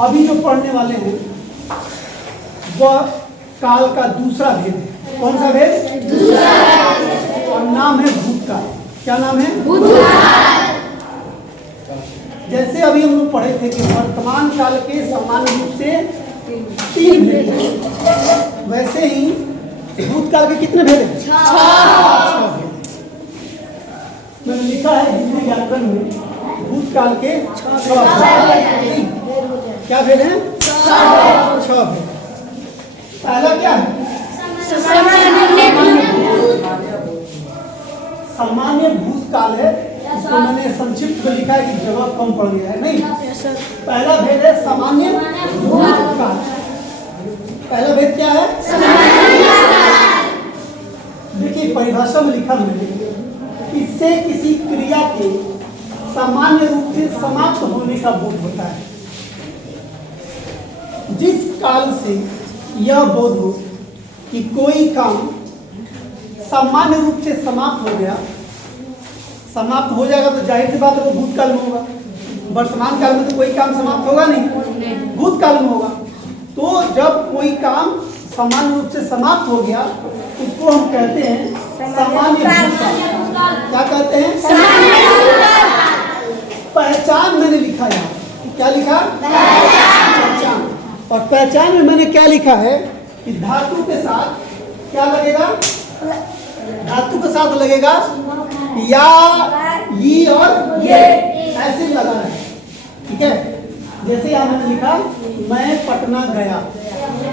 अभी जो पढ़ने वाले हैं वह काल का दूसरा भेद है। कौन सा भेद? दूसरा। और नाम है भूतकाल। क्या नाम है? भूतकाल। जैसे अभी हम लोग पढ़े थे कि वर्तमान काल के सामान्य रूप से 3 भेद हैं, वैसे ही भूतकाल के कितने भेद हैं? 6 भेद। मैंने लिखा है हिंदी व्याकरण में भूतकाल के 6 भेद। क्या भेद हैं? 6 भेद। पहला क्या है? सामान्य भूतकाल है। इसको मैंने संक्षिप्त में लिखा है कि जगह कम पड़ गया है। नहीं, पहला भेद है सामान्य भूतकाल। पहला भेद क्या है? देखिए परिभाषा में लिखा मैंने, इससे किसी क्रिया के सामान्य रूप से समाप्त होने का बोध होता है। जिस काल से यह बोध हो कि कोई काम सामान्य रूप से समाप्त हो गया, समाप्त हो जाएगा तो जाहिर सी बात है वो भूतकाल में होगा। वर्तमान काल में तो कोई काम समाप्त होगा नहीं, भूतकाल में होगा। तो जब कोई काम सामान्य रूप से समाप्त हो गया उसको हम कहते हैं सामान्य भूतकाल। क्या कहते हैं? पहचान मैंने लिखा है। क्या लिखा? पहचान। और पहचान में मैंने क्या लिखा है कि धातु के साथ क्या लगेगा? धातु के साथ लगेगा या, ये और ये, ऐसे लगा है। ठीक है, जैसे यहाँ मैंने लिखा मैं पटना गया।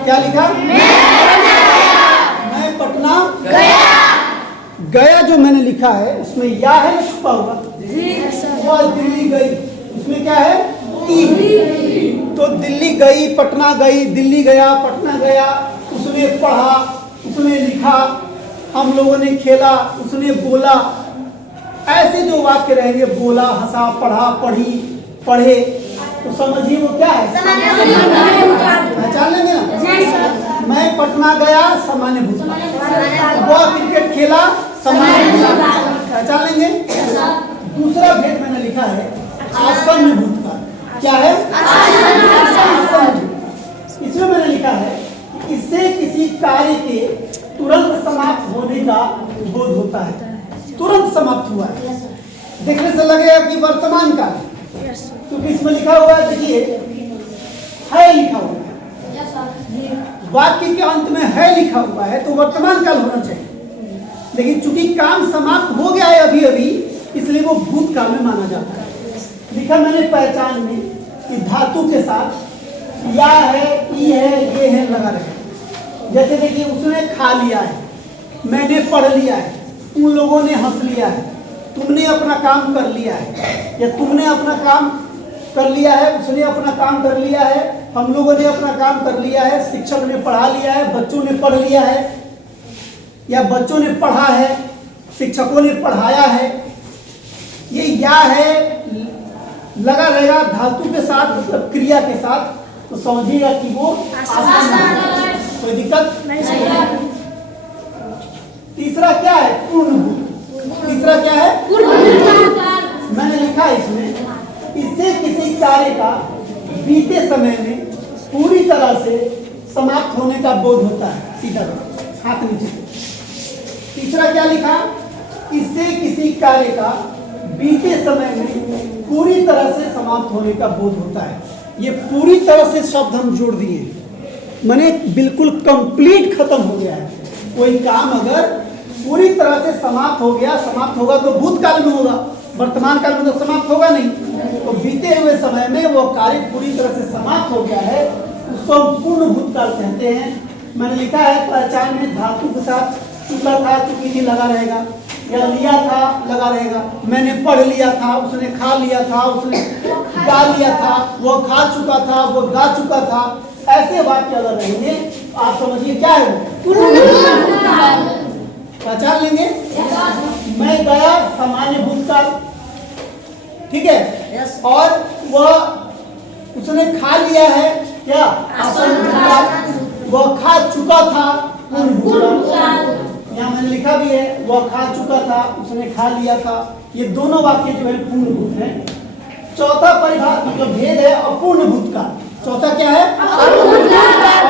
क्या लिखा? मैं पटना गया। गया जो मैंने लिखा है उसमें या है ना छुपा हुआ? वह दिल्ली गई, उसमें क्या है? ई। तो दिल्ली गई, पटना गई, दिल्ली गया, पटना गया, उसने पढ़ा, उसने लिखा, हम लोगों ने खेला, उसने बोला, ऐसे जो वाक्य रहेंगे, बोला, हंसा, पढ़ा, पढ़ी, पढ़े, तो समझिए वो क्या है? पहचान लेंगे ना? मैं पटना गया सामान्य भूतकाल, वह क्रिकेट खेला सामान्य भूतकाल। पहचान लेंगे? दूसरा भेद मैंने लिखा है आसन्न भूतकाल। क्या है? आसन्न। इसमें मैंने लिखा है इससे किसी कार्य के तुरंत समाप्त होने का बोध होता है। तुरंत समाप्त हुआ है, देखने से लगेगा कि वर्तमान काल, क्योंकि इसमें लिखा हुआ है, देखिए है लिखा हुआ है, वाक्य के अंत में है लिखा हुआ है, तो वर्तमान काल होना चाहिए। लेकिन चूंकि काम समाप्त हो गया है अभी अभी, इसलिए वो भूतकाल में माना जाता है। लिखा मैंने पहचान में कि धातु के साथ या है, ई है, ये है लगा रहे। जैसे देखिए उसने खा लिया है, मैंने पढ़ लिया है, उन लोगों ने हंस लिया है, तुमने अपना काम कर लिया है, या तुमने अपना काम कर लिया है, उसने अपना काम कर लिया है, हम लोगों ने अपना काम कर लिया है, शिक्षक ने पढ़ा लिया है, बच्चों ने पढ़ लिया है, या बच्चों ने पढ़ा है, शिक्षकों ने पढ़ाया है। ये या है लगा रहेगा धातु के साथ, मतलब क्रिया के साथ, तो समझिएगा कि वो आसान है, कोई दिक्कत नहीं। तीसरा क्या है? पूर्णभूत। तीसरा क्या है? पूर्णभूत। मैंने लिखा इसमें इससे किसी कार्य का बीते समय में पूरी तरह से समाप्त होने का बोध होता है। सीधा हाथ नीचे। तीसरा क्या लिखा? इससे किसी कार्य का बीते समय में पूरी तरह से समाप्त होने का बोध होता है। ये पूरी तरह से शब्द हम जोड़ दिए, माने बिल्कुल कंप्लीट खत्म हो गया है। कोई काम अगर पूरी तरह से समाप्त हो गया, समाप्त होगा तो भूतकाल में होगा, वर्तमान काल में तो समाप्त होगा नहीं। तो बीते हुए समय में वो कार्य पूरी तरह से समाप्त हो गया है, उसको हम पूर्ण भूतकाल कहते हैं। मैंने लिखा है पहचान में धातु के साथ चुका था, चुकी थी लगा रहेगा, या लिया था लगा रहेगा। मैंने पढ़ लिया था, उसने खा लिया था, उसने गा लिया था, वो खा चुका था, वो गा चुका था, ऐसे वाक्य अगर रहेंगे आप समझिए क्या है वो? पहचान लेंगे। मैं गया सामान्य भूतकाल, ठीक है, और वह उसने खा लिया है क्या? आसन्न भूतकाल। वह खा चुका था पूर्ण भूतकाल। यहाँ मैंने लिखा भी है वह खा चुका था, उसने खा लिया था। ये दोनों वाक्य जो है पूर्ण भूत है। चौथा परिभाषा मतलब भेद है अपूर्ण भूतकाल। चौथा क्या है?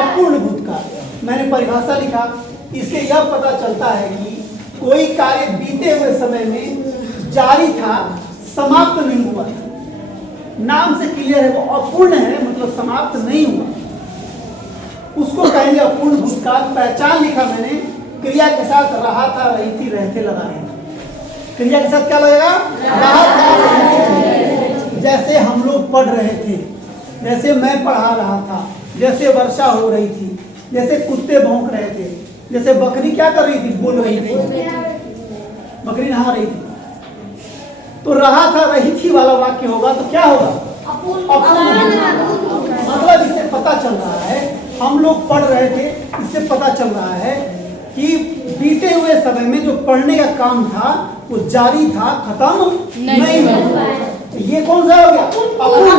अपूर्ण भूतकाल। मैंने परिभाषा लिखा, इससे यह पता चलता है कि कोई कार्य बीते हुए समय में जारी था, समाप्त नहीं हुआ था। नाम से क्लियर है, वो अपूर्ण है, मतलब समाप्त नहीं हुआ, उसको कहेंगे अपूर्ण भूतकाल। पहचान लिखा मैंने, क्रिया के साथ रहा था, रही थी, रहते लगा रहे थे। क्रिया के साथ क्या लगेगा? रहा था, रही थी। जैसे हम लोग पढ़ रहे थे, जैसे मैं पढ़ा रहा था, जैसे वर्षा हो रही थी, जैसे कुत्ते भौंक रहे थे, जैसे बकरी क्या कर रही थी? बोल रही थी, बकरी नहा रही थी। तो रहा था, रही थी वाला वाक्य होगा तो क्या होगा? मतलब इससे पता चल रहा है, हम लोग पढ़ रहे थे, इससे पता चल रहा है कि बीते हुए समय में जो पढ़ने का काम था वो जारी था, खत्म नहीं हुआ। ये कौन सा हो गया? अपूर्ण।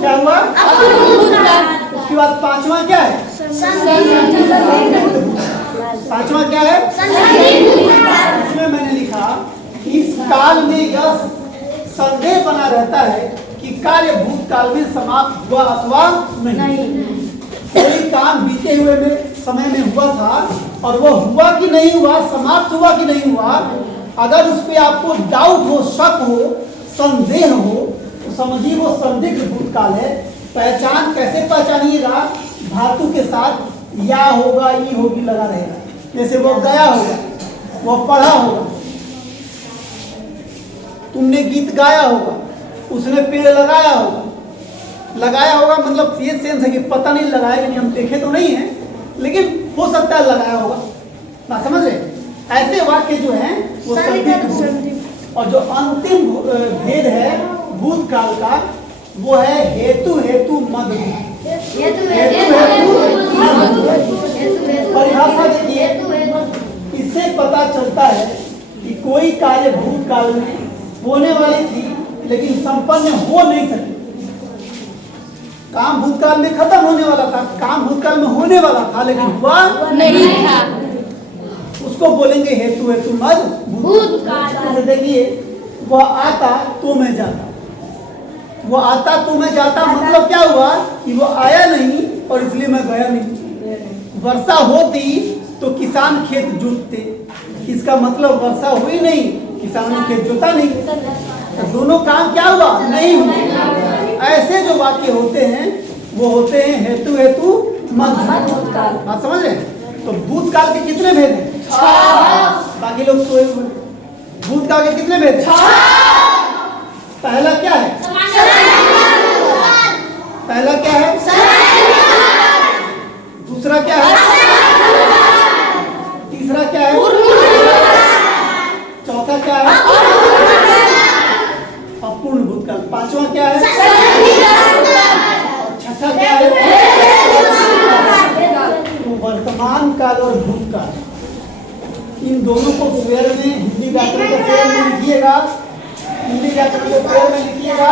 क्या हुआ? उसके बाद पांचवा क्या है? पांचवा क्या है? इसमें मैंने लिखा, इस काल में यह संदेह बना रहता है कि कार्य भूतकाल में समाप्त हुआ अथवा नहीं। कोई काम बीते हुए में समय में हुआ था और वह हुआ कि नहीं हुआ, समाप्त हुआ कि नहीं हुआ, अगर उस पर आपको डाउट हो, शक हो, संदेह हो, तो समझिए वो संदिग्ध भूतकाल है। पहचान कैसे पहचानिएगा? धातु के साथ या होगा, ई होगी लगा रहेगा। जैसे वो गया होगा, वो पढ़ा होगा, तुमने गीत गाया होगा, उसने पेड़ लगाया होगा। लगाया होगा मतलब ये सेंस है कि पता नहीं लगाया, यानी हम देखे तो नहीं है, लेकिन हो सकता है लगाया होगा। बात समझ रहे? ऐसे वाक्य जो हैं वो संदिग्ध। और जो अंतिम भेद है भूतकाल का, वो है हेतु हेतु मद। परिभाषा देखिए, इससे पता चलता है कि कोई कार्य भूतकाल में होने वाली थी लेकिन संपन्न हो नहीं सकी। काम भूतकाल में खत्म होने वाला था, काम भूतकाल में होने वाला था लेकिन हुआ नहीं था, उसको बोलेंगे हेतु हेतु मद भूतकाल। देखिए, वह आता तो मैं जाता, वो आता तो मैं जाता, मतलब क्या हुआ कि वो आया नहीं और इसलिए मैं गया नहीं। वर्षा होती तो किसान खेत जोतते, इसका मतलब वर्षा हुई नहीं, किसान ने खेत जोता नहीं, तो दोनों काम क्या हुआ? नहीं हुआ। ऐसे जो वाक्य होते हैं वो होते हैं हेतु हेतु मद। बात समझ रहे? तो भूतकाल के कितने भेद हैं? 6। बाकी लोग सोए हुए। भूतकाल के कितने भेद हैं? 6। पहला क्या है? पहला क्या है? दूसरा क्या है? तीसरा क्या है? चौथा क्या है? अपूर्ण भूतकाल। पांचवा क्या है? और छठा क्या है? तो वर्तमान काल और भूतकाल, इन दोनों को फेयर में, हिंदी व्याकरण के फेयर में लिखिएगा, हिंदी व्याकरण के फेयर में लिखिएगा।